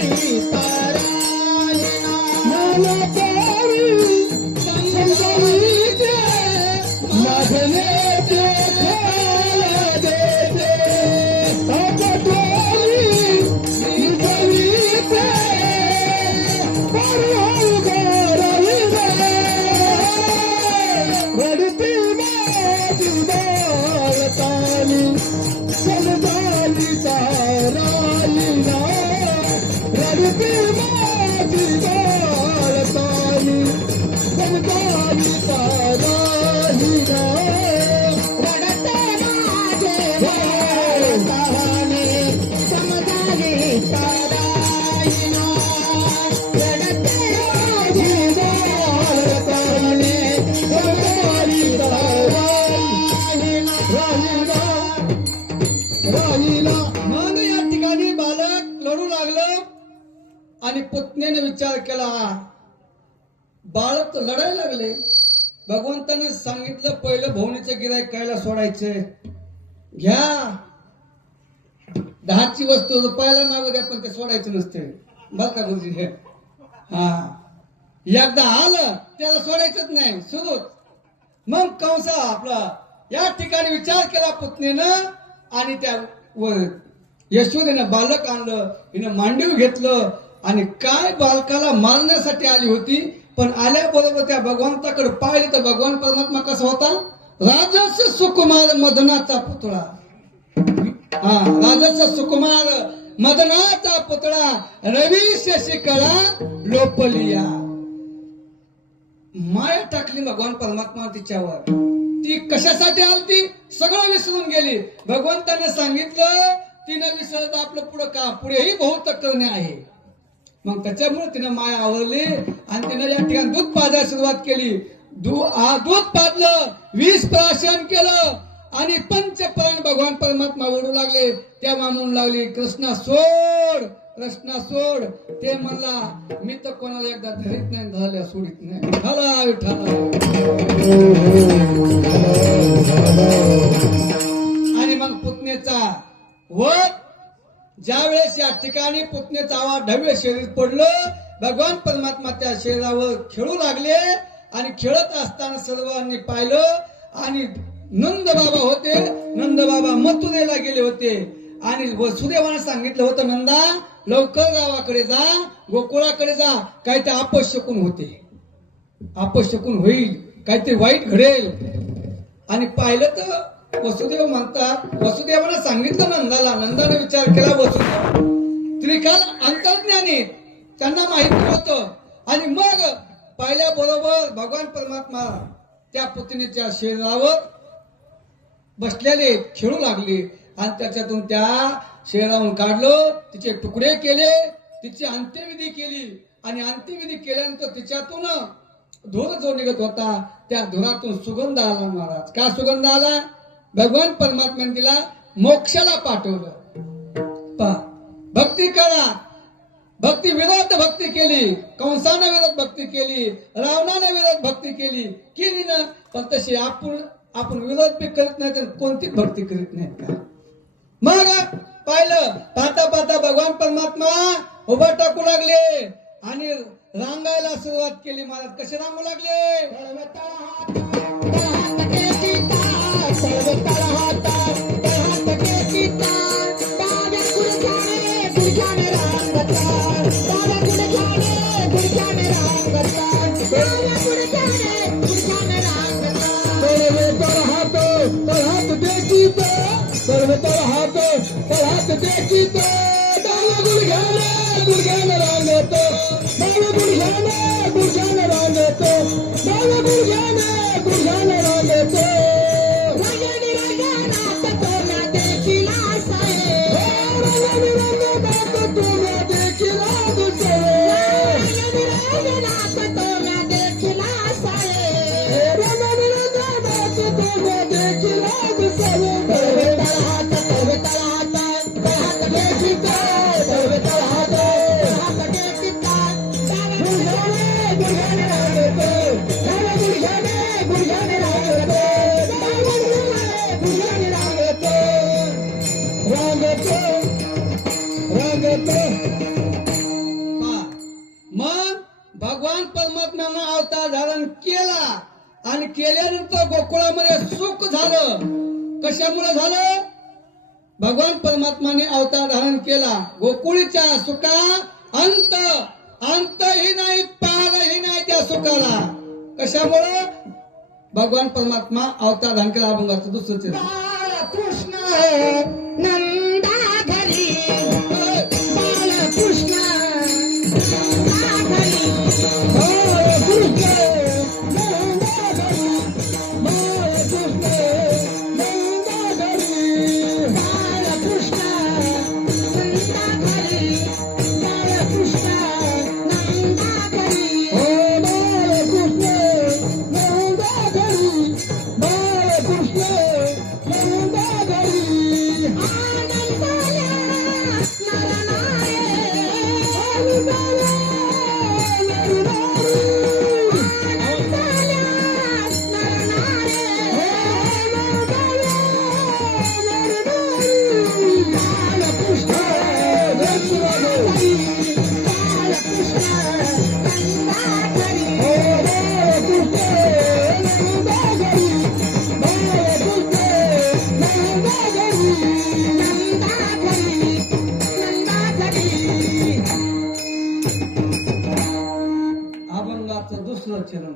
मग या ठिकाणी बालक लढू लागलं आणि पत्नीने विचार केला, बालक तर लढायला लागले. भगवंताने सांगितलं पहिलं भवनीचं गिराईक कायला सोडायचं, घ्या 10ची वस्तू रुपयाला मागू द्या पण ते सोडायचं नसते बर का गुरुजी. हे हा एकदा आलं त्याला सोडायचंच नाही सुरूच. मग कंसा आपला या ठिकाणी विचार केला पत्नीनं आणि त्या यशोदेनं बालक आणलं, हिनं मांडीव घेतलं आणि काय बालकाला मारण्यासाठी आली होती. पण आल्याबरोबर त्या भगवंताकडे पाहिले तर भगवान परमात्मा कसा होता? राजस सुकुमार मदनाचा पुतळा. हा राजस सुकुमार मदनाचा पुतळा रवी शशिकळा लोपलिया. माया टाकली भगवान परमात्मा तिच्यावर. ती कशासाठी आलती सगळं विसरून गेली. भगवंताने सांगितलं तिनं विसरत आपलं पुढं का पुढेही बहुत करणे आहे. मग त्याच्यामुळे तिनं माया आवरली आणि तिनं या ठिकाणी दूध पाजायला सुरुवात केली. दूध पाजलं, 20 प्राशन केलं आणि पंचप्राण भगवान परमात्मा ओढू लागले. तेव्हा म्हणून लागली कृष्णा सोड, कृष्णा सोड. ते म्हणला मी तर कोणाला एकदा धरीत नाही, धरल्या सोडित नाही. विठाला विठाला. आणि मग पुतणेचा वध ज्या वेळेस या ठिकाणी पुतणेचा आवाज ढव्य शरीर पडलं, भगवान परमात्मा त्या शरीरावर खेळू लागले आणि खेळत असताना सर्वांनी पाहिलं आणि नंद बाबा होते. नंद बाबा मथुरेला गेले होते आणि वसुदेवाने सांगितलं होतं नंदा लवकर गावाकडे जा, गोकुळाकडे जा, काय ते अपशकुन होते, अपशकुन होईल, काहीतरी वाईट घडेल. आणि पाहिलं तर वसुदेव म्हणतात, वसुदेवाने सांगितलं नंदाला. नंदाने विचार केला वसुदेव त्रिकाल अंतर्ज्ञानी, त्यांना माहिती होतं. आणि मग पाहिल्याबरोबर भगवान परमात्मा त्या पुतणीच्या शरीरावर बसलेले खेळू लागले आणि त्याच्यातून त्या शरीरावरून काढलं, तिचे तुकडे केले तिची अंत्यविधी केली आणि अंत्यविधी केल्यानंतर तिच्यातून धूर जो निघत होता त्या धुरातून सुगंध आला महाराज. का सुगंध आला? भगवान परमात्म्याने तिला मोक्षाला पाठवलं. पहा, भक्ती करा. भक्ती विरोध भक्ती केली, कंसाने विरोध भक्ती केली, रावणाने विरोध भक्ती केली ना. पण तशी आपण विरोध बी करत नाही तर कोणती भक्ती करीत नाहीत का? मग पाहिलं, पाहता पाहता भगवान परमात्मा उभा टाकू लागले आणि रांगायला सुरुवात केली. महाराज कसे रांगू लागले? मग भगवान परमात्म्यानं अवतार धारण केला आणि केल्यानंतर गोकुळामध्ये सुख झालं. कशामुळे झालं? भगवान परमात्माने अवतार धारण केला. गोकुळीच्या सुखा अंतही नाही, पारही नाही त्या सुखाला. कशामुळे? भगवान परमात्मा अवतार धारण केला. अभंगाचं दुसरं चरण. कृष्ण नंदा घरी बालकृष्ण दुसरं चरण.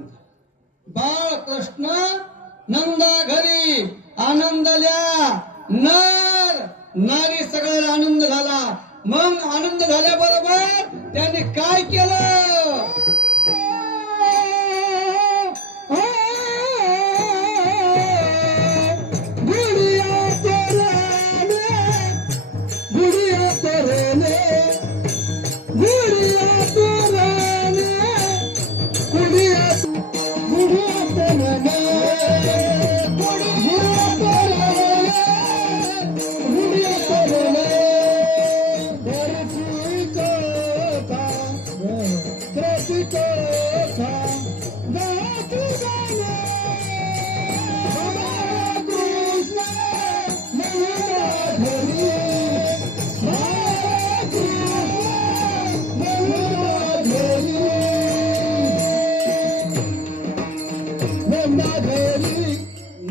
बाळ कृष्ण नंदा घरी आनंदल्या, नर नारी सगळ्याला आनंद झाला. मग आनंद झाल्याबरोबर त्याने काय केलं?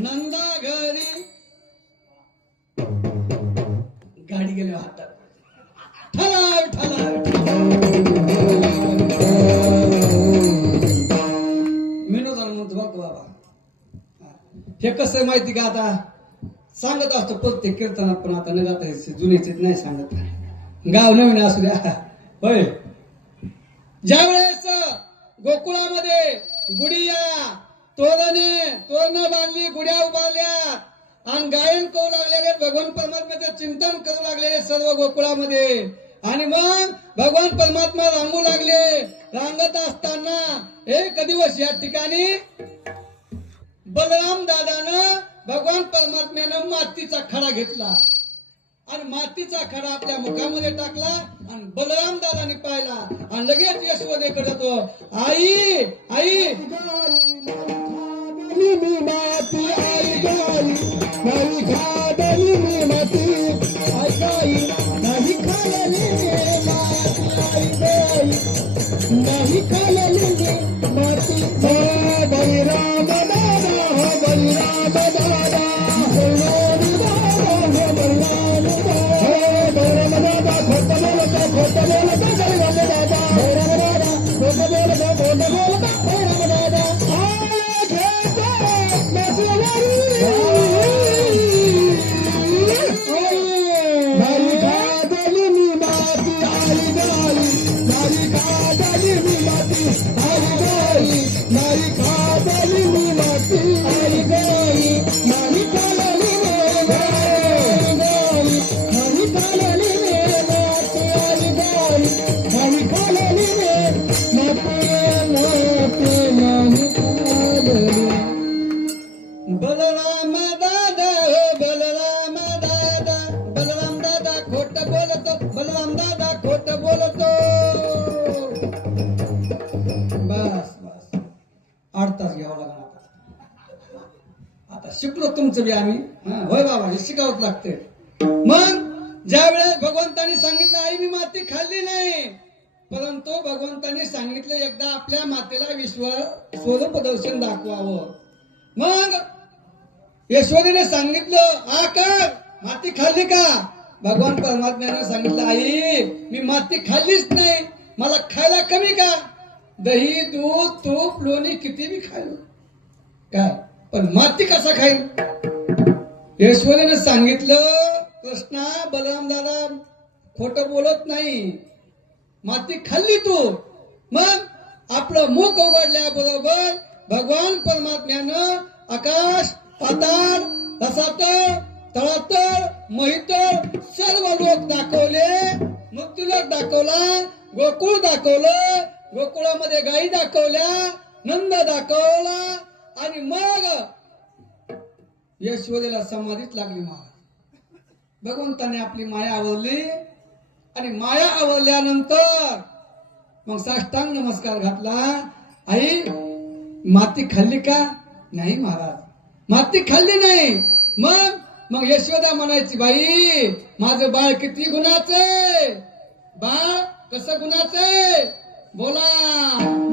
नंदा घरी गाडी गेली हातात. ठला ठला विनोदान म्हणतो बघ बाबा. हे कसं माहिती का? आता सांगत असतो प्रत्येक कीर्तनात, पण आता न जाता जुन्याचे नाही सांगत. गाव नवीन असू द्या. होय, ज्यावेळेस गोकुळामध्ये गुडिया तोरण बांधली, गुड्या उभारल्या आणि गायन करू लागलेले, भगवान परमात्म्याचं चिंतन करू लागलेले सर्व गोकुळामध्ये. आणि मग भगवान परमात्मा रांगू लागले. रांगत असताना एक दिवस या ठिकाणी बलराम दादानं भगवान परमात्म्यानं मातीचा खडा घेतला आणि मातीचा खडा आपल्या मुखामध्ये टाकला आणि बलराम दादाने पाहिला आणि लगेच यशोदेकडे तो आई आई मी माती आई गाई नाही खादली मी माती आई गाई नाही खायली मी माती आई गाई नाही खायली मी माती बलिराम दादा हो बलिराम दादा बलराम दादा खोट बोलता बलराम दादा खोट बोलता बलराम दादा बलराम दादा हो बलराम दादा बलराम दादा खोट बोलतो बलराम दादा खोट बोलतो. बस बस 8 तास घ्यावा लागला आता शिकलो तुमचं बी आम्ही. होय बाबा हे शिकावंच लागते. मग ज्या वेळेस भगवंतांनी सांगितलं आई मी माती खाल्ली नाही परंतु भगवंतांनी सांगितलं एकदा आपल्या मातेला स्वरूप दर्शन दाखवावं. मग यशोदेने सांगितलं आकर माती खाल्ली का. भगवान परमात्म्याने सांगितलं आई मी माती खाल्लीच नाही मला खायला कमी का. दही दूध तूप लोणी किती बी खायलो काय पण माती कसा खाईल. यशोदेने सांगितलं कृष्णा बलराम दादा खोट बोलत नाही माती खाल्ली तू. मग आपलं मुख उघडल्याबरोबर भगवान परमात्म्यानं आकाश पाताळ रसातळ तळातळ महितळ सर्व लोक दाखवले. मृत्यूलोक दाखवला गोकुळ दाखवलं गोकुळामध्ये गायी दाखवल्या नंद दाखवला आणि मग यशोदेला समाधीच लागली महाराज. भगवंताने आपली माया आवरली आणि माया आवरल्यानंतर मग साष्टांग नमस्कार घातला. आई माती खाल्ली का. नाही महाराज माती खाल्ली नाही. मग यशोदा म्हणायची बाई माझं बाळ किती गुणाचं बाळ कसं गुणाचं बोला.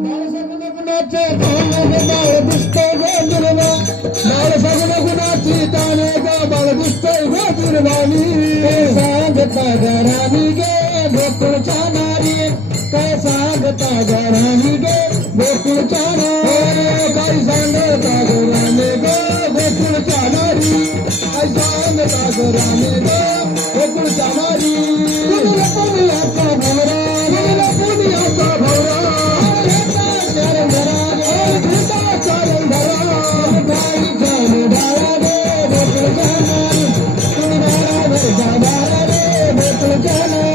बाळ सगुण गुणाचे बाळ दुष्ट गो दुर्वा बाळ सगुण गुणाची ताने ग बाळ दुष्ट गो दुर्वाणी सांगता घराणी गे गोकुळच्या नारी काय सांगता घराणी गे गोकुळच्या नारी काय सांगता घराणे ग गोकुळच्या नारी काय सांगता घराणे ग गोकुळच्या नारी तुला पुण्याचा भवरा तुला पुण्याचा भवरा चरण धरा चरण धरा काही जण धारा रे गोकुळच्या नारी तुम्ही धारा रे गोकुळच्या नारी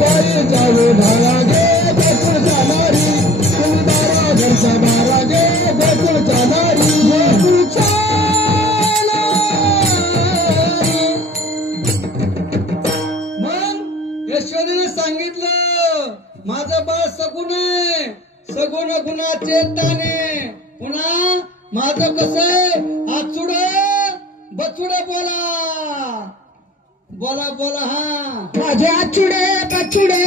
काही जण धारा गे गोकुळच्या नारी तुम्ही धारा घरचा धारा गे गोकुळच्या नारी गोकुळच्या मग यशोदेने सांगितलं माझं बाळ सगुण आहे सगुण गुणाचे ताने. पुन्हा माझं कसं आचुड बचुड बोला बोला बोला. हा माझे आचुडे बचुडे